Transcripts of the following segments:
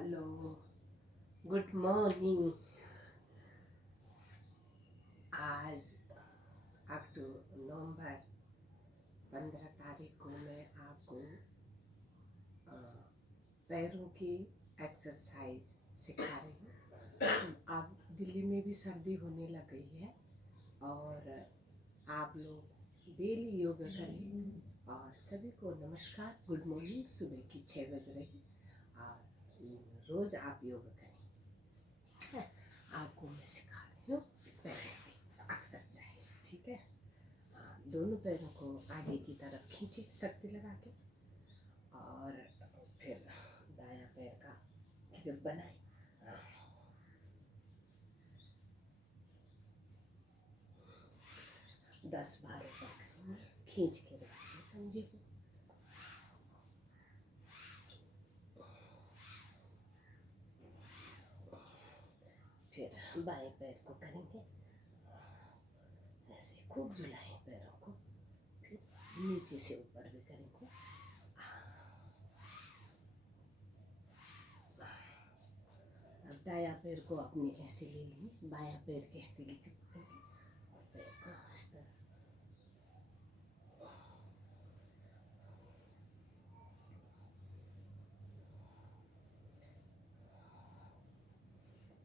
Hello, good morning. आज नवंबर 15 तारीख को मैं आपको अ, पैरों की एक्सरसाइज सिखा रही हूँ। अब दिल्ली में भी सर्दी होने लग गई है और आप लोग डेली योगा करें। और सभी को नमस्कार, गुड मॉर्निंग। सुबह की 6 बज रही और रोज़ आप योगा करें। आपको मैं सिखा रही हूँ पैरों की एक्सरसाइज, ठीक है। दोनों पैरों को आगे की तरफ खींचे शक्ति लगा के, और फिर दायां पैर का जब बनाए 10-12 बार करेंगे। खींच के रखेंगे पंजे को। फिर बाएं पैर को करेंगे ऐसे, खूब झुलाएं पैरों को। फिर नीचे से ऊपर भी करेंगे। अब दायां पैर को अपने ऐसे ले लेंगे, बायां पैर के हथेली के पकड़ेंगे और पैर को इस तरह।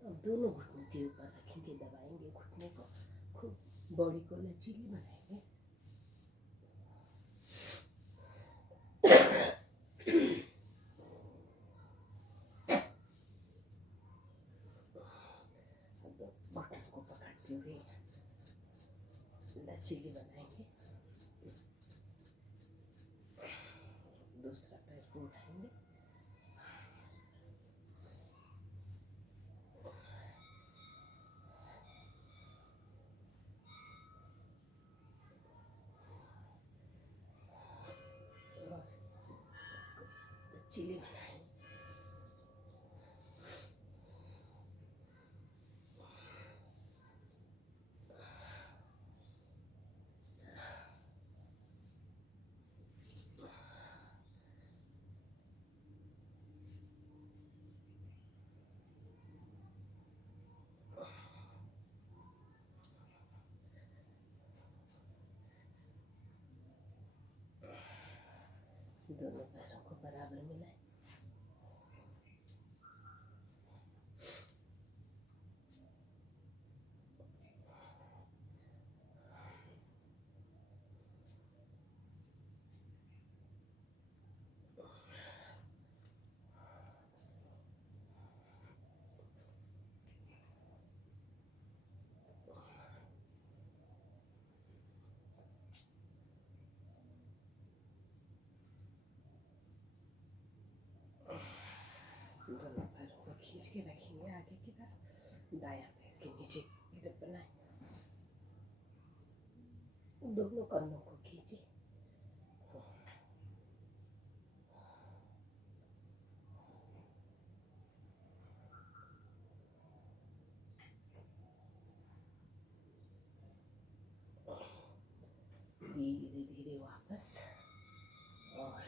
अब दोनों घुटनों के ऊपर रखेंगे, दबाएंगे घुटने को, खूब बॉडी को लचीली बनाएंगे। घुटनों को पकड़ते हुए लचीली बनाएंगे। दूसरा पैर को उठाएंगे। और लचीली बनाएंगे। दोनों पैरों को बराबर मिलाएं। दोनों पैरों को खींच के रखेंगे आगे की तरफ। दायां पैर के नीचे की तरफ बनाएं। दोनों कंधों को खींचे। धीरे धीरे वापस, और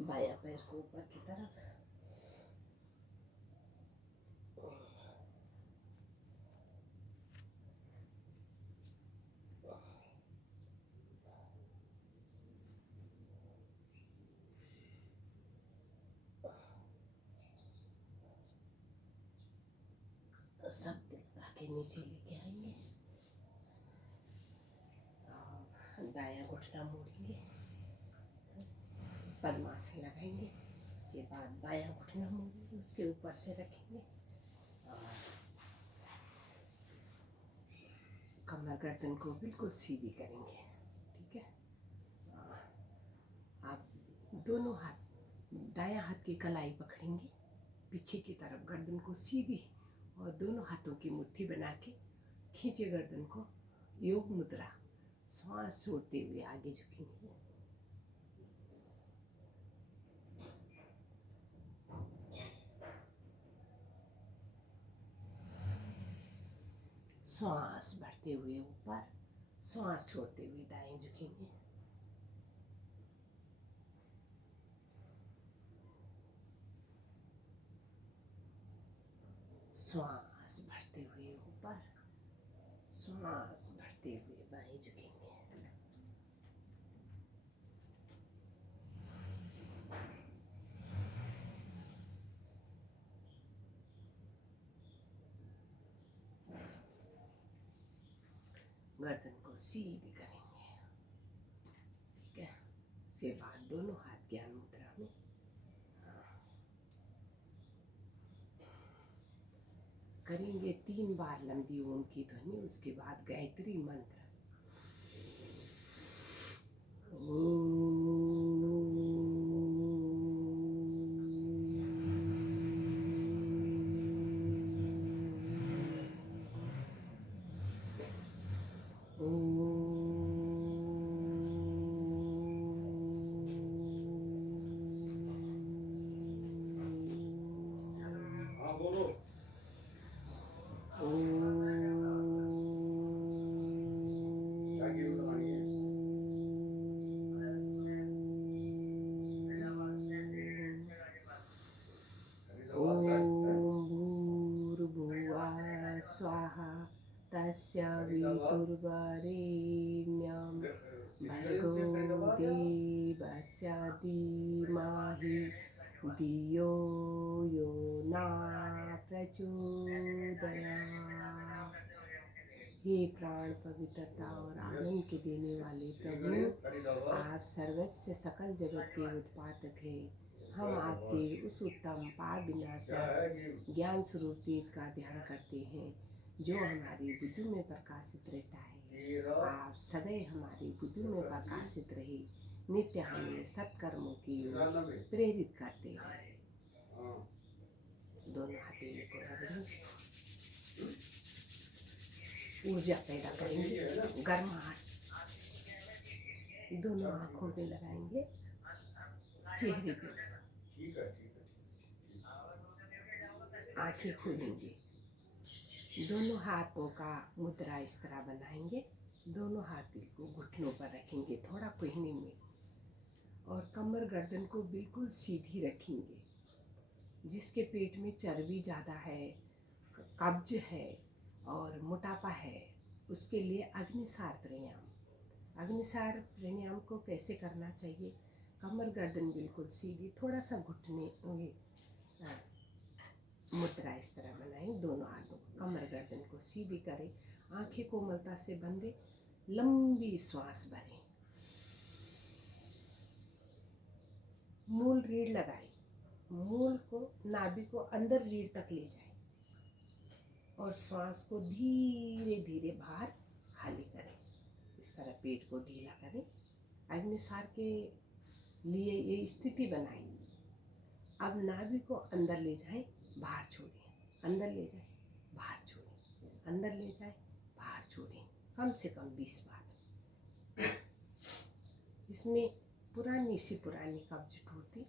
बायां पैर को ऊपर की तरफ। सब लगा के नीचे लेके आएंगे। दायां घुटना मोड़ेंगे, पद्मासन लगाएंगे। उसके बाद बायां घुटना मोड़ेंगे, उसके ऊपर से रखेंगे और कमर गर्दन को बिल्कुल सीधी करेंगे, ठीक है। आप दोनों हाथ, दायां हाथ की कलाई पकड़ेंगे पीछे की तरफ, गर्दन को सीधी, और दोनों हाथों की मुट्ठी बना के खींचे गर्दन को, योग मुद्रा। श्वास छोड़ते हुए आगे झुकेंगे। श्वास भरते हुए ऊपर, श्वास छोड़ते हुए दाएं झुकेंगे। श्वास भरते हुए ऊपर, श्वास भरते हुए बाएं झुकेंगे। गर्दन को सीधी करेंगे, ठीक है। इसके बाद दोनों हाथ ज्ञान मुद्रा में, करेंगे 3 बार लंबी ओम की ध्वनि, उसके बाद गायत्री मंत्र। स्वाहा तस्य वितुर्वरेण्यं भर्गो देवस्य धीमहि धियो यो न प्रचोदयात्। हे प्राण पवित्रता और आनंद के देने वाले प्रभु, आप सर्वस्व सकल जगत के उत्पादक हैं। हम आपके उस उत्तम पाप विनाशक ज्ञान स्वरूप तेज का ध्यान करते हैं जो हमारी बुद्धि में प्रकाशित रहता है। आप सदैव हमारी बुद्धि में प्रकाशित रहे, नित्य हमें सत्कर्मों की ओर प्रेरित करते हैं। दोनों हथेली को रगड़ेंगे, ऊर्जा पैदा करेंगे, गर्माहट दोनों आँखों पे लगाएंगे, चेहरे पे आंखें खोलेंगे, दोनों हाथों का मुद्रा इस तरह बनाएंगे, दोनों हाथ को घुटनों पर रखेंगे थोड़ा कोहनी में, और कमर गर्दन को बिल्कुल सीधी रखेंगे। जिसके पेट में चर्बी ज़्यादा है, कब्ज है और मोटापा है, उसके लिए अग्निसार प्राणायाम। अग्निसार प्राणायाम को कैसे करना चाहिए? कमर गर्दन बिल्कुल सीधी, थोड़ा सा घुटने मुद्रा इस तरह बनाएं, दोनों हाथों कमर गर्दन को सीधी करें, आंखें कोमलता से बंदे, लंबी श्वास भरें, मूल रीढ़ लगाएं, मूल को नाभि को अंदर रीढ़ तक ले जाएं और श्वास को धीरे धीरे बाहर खाली करें। इस तरह पेट को ढीला करें। अग्निसार के लिए ये स्थिति बनाएं। अब नाभि को अंदर ले जाएं, बाहर छोड़ें, अंदर ले जाएं, बाहर छोड़ें, अंदर ले जाएं, बाहर छोड़ें, कम से कम 20 बार। इसमें पुरानी कब्ज टूटती,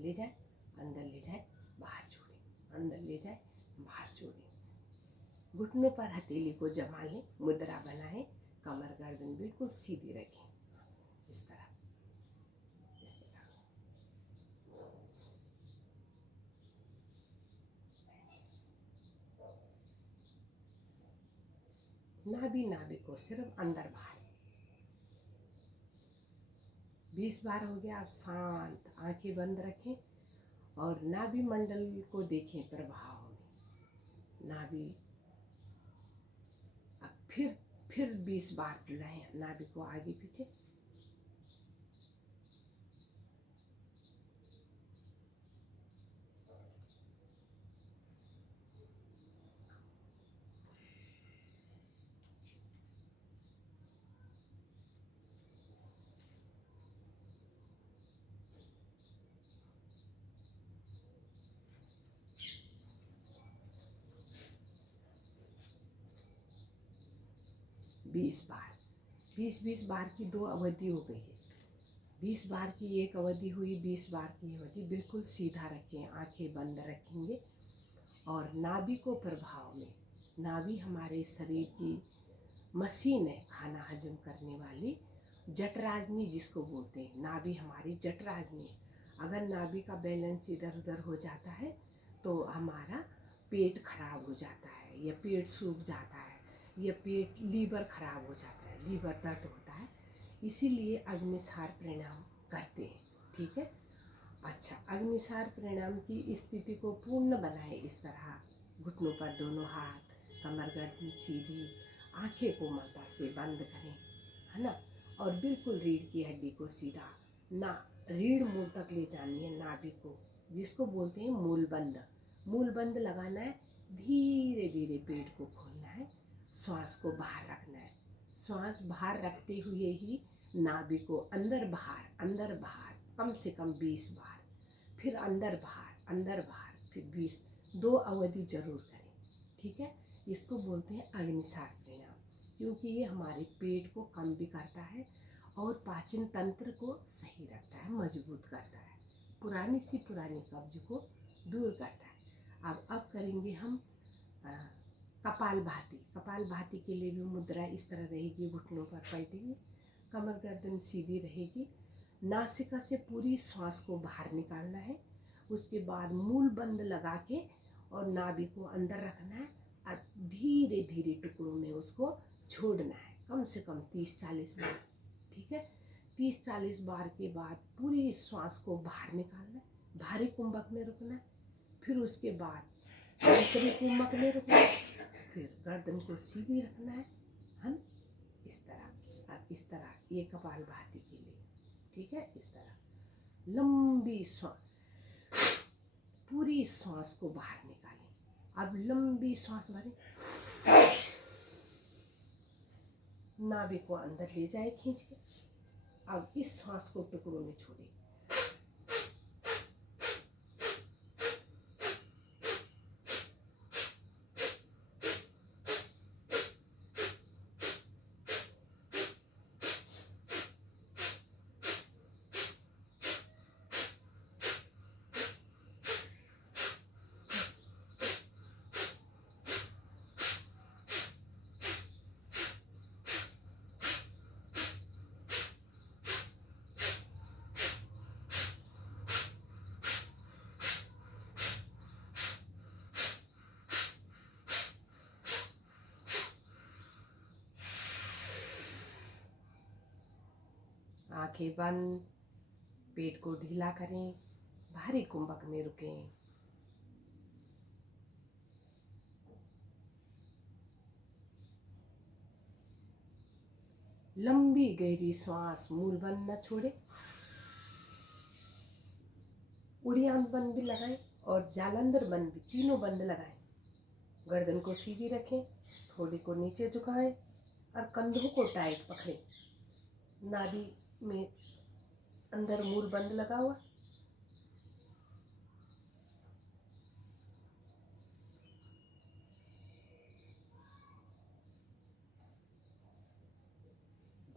ले जाए, अंदर ले जाए, बाहर छोड़ें, अंदर ले जाए, बाहर छोड़ें। घुटनों पर हथेली को जमा लें, मुद्रा बनाएं, कमर गर्दन बिल्कुल सीधी रखें, इस तरह। नाभि को सिर्फ अंदर बाहर। 20 बार हो गया। आप शांत आंखें बंद रखें और नाभि मंडल को देखें प्रभाव में। नाभि अब फिर 20 बार डुलाएं नाभि को आगे पीछे। बीस बार की 2 अवधि हो गई है। 20 बार की एक अवधि हुई, 20 बार की अवधि। बिल्कुल सीधा रखें, आंखें बंद रखेंगे और नाभि को प्रभाव में। नाभि हमारे शरीर की मशीन है, खाना हजम करने वाली, जठराग्नि जिसको बोलते हैं। नाभि हमारी जठराग्नि है। अगर नाभि का बैलेंस इधर उधर हो जाता है तो हमारा पेट खराब हो जाता है, या पेट सूख जाता है, या पेट लीवर खराब हो जाता है, लीवर दर्द होता है, इसीलिए अग्निसार प्राणायाम करते हैं। ठीक है। अच्छा, अग्निसार प्राणायाम की स्थिति को पूर्ण बनाए इस तरह, घुटनों पर दोनों हाथ, कमर गर्दन सीधी, आंखें को ममता से बंद करें, है ना, और बिल्कुल रीढ़ की हड्डी को सीधा, ना रीढ़ मूल तक ले जानी है, नाभि को, जिसको बोलते हैं मूलबंद। मूलबंद लगाना है, धीरे धीरे पेट को खोलना है, श्वास को बाहर रखना है, श्वास बाहर रखते हुए ही नाभि को अंदर बाहर कम से कम 20 बार, फिर अंदर बाहर फिर 20, 2 अवधि जरूर करें। ठीक है। इसको बोलते हैं अग्निसार प्राणायाम, क्योंकि ये हमारे पेट को कम भी करता है और पाचन तंत्र को सही रखता है, मजबूत करता है, पुरानी कब्ज को दूर करता है। अब करेंगे हम कपालभाति के लिए भी मुद्रा इस तरह रहेगी, घुटनों पर पलटेंगे, कमर गर्दन सीधी रहेगी, नासिका से पूरी श्वास को बाहर निकालना है, उसके बाद मूल बंद लगा के और नाभि को अंदर रखना है और धीरे धीरे टुकड़ों में उसको छोड़ना है, कम से कम 30-40 बार। ठीक है। 30-40 बार के बाद पूरी श्वास को बाहर निकालना है, भारी कुंभक में रुकना है, फिर उसके बाद दूसरे कुंभक में रुकना है, फिर गर्दन को सीधी रखना है ना, इस तरह। अब इस तरह ये कपालभाति के लिए। ठीक है। इस तरह लंबी श्वास, पूरी श्वास को बाहर निकालें। अब लंबी श्वास भरें, नाभि को अंदर ले जाए खींच के। अब इस श्वास को टुकड़ों में छोड़ें, आंखें बंद, पेट को ढीला करें, भारी कुंभक में रुकें। लंबी गहरी श्वास, मूल बंद न छोड़े, उड़ियान बंद भी लगाएं और जालंधर बंद भी, तीनों बंद लगाएं। गर्दन को सीधी रखें, थोड़ी को नीचे झुकाएं और कंधों को टाइट पकड़ें। नाभि में अंदर मूल बंद लगा हुआ,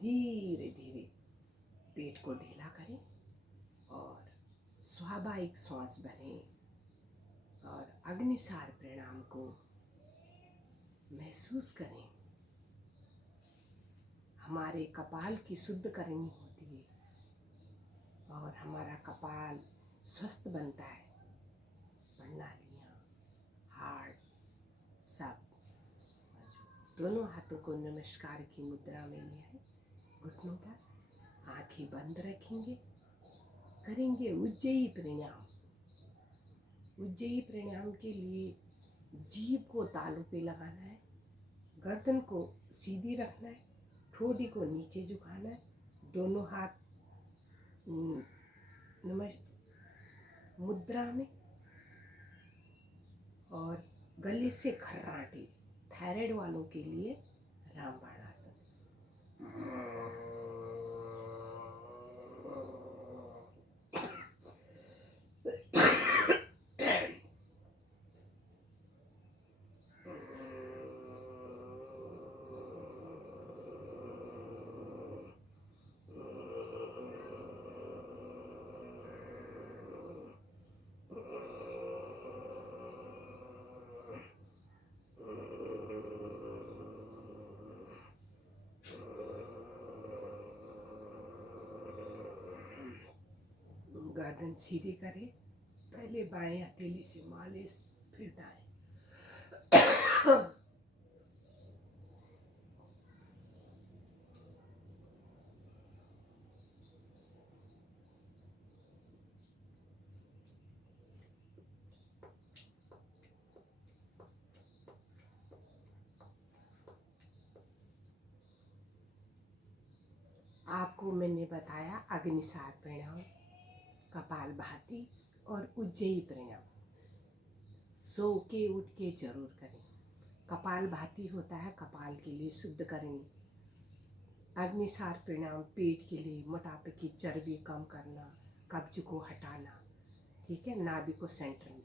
धीरे धीरे पेट को ढीला करें और स्वाभाविक श्वास भरें और अग्निसार प्राणायाम को महसूस करें। हमारे कपाल की शुद्ध करनी होती है और हमारा कपाल स्वस्थ बनता है, प्रणालियाँ, हार्ट सब। दोनों हाथों को नमस्कार की मुद्रा में ले आए, घुटनों पर, आंखें बंद रखेंगे, करेंगे उज्जयी प्राणायाम। उज्जयी प्राणायाम के लिए जीभ को तालू पे लगाना है, गर्दन को सीधी रखना है, ठोड़ी को नीचे झुकाना है, दोनों हाथ मुद्रा में, और गले से खर्राटे, थायराइड वालों के लिए रामबाण आसन। गर्दन सीधी करें, पहले बाएं हथेली से मालिश, फिर दाएं। आपको मैंने बताया अग्निसार प्रणाम, कपालभाति और उज्जयी प्रणाम। सो के उठ के जरूर करें। कपालभाति होता है कपाल के लिए शुद्ध करनी। अग्निसार प्रणाम पेट के लिए, मोटापे की चर्बी कम करना, कब्ज को हटाना, ठीक है, नाभि को सेंटर में।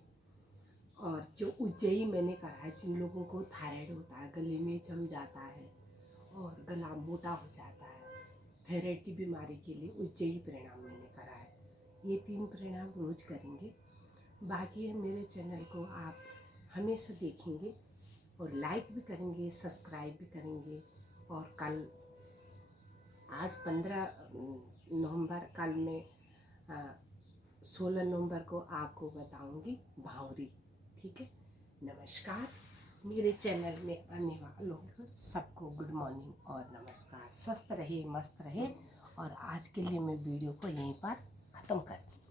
और जो उज्जयी मैंने करा है, जिन लोगों को थायराइड होता है, गले में जम जाता है और गला मोटा हो जाता है, थायराइड की बीमारी के लिए उज्जयी प्रणाम मैंने करा है। ये 3 प्रणाम रोज करेंगे। बाकी है मेरे चैनल को आप हमेशा देखेंगे और लाइक भी करेंगे, सब्सक्राइब भी करेंगे। और कल आज 15 नवंबर, कल मैं 16 नवंबर को आपको बताऊंगी भावरी, ठीक है। नमस्कार। मेरे चैनल में आने वालों सबको गुड मॉर्निंग और नमस्कार। स्वस्थ रहे, मस्त रहे। और आज के लिए मैं वीडियो को यहीं पर ख़त्म करती हूँ।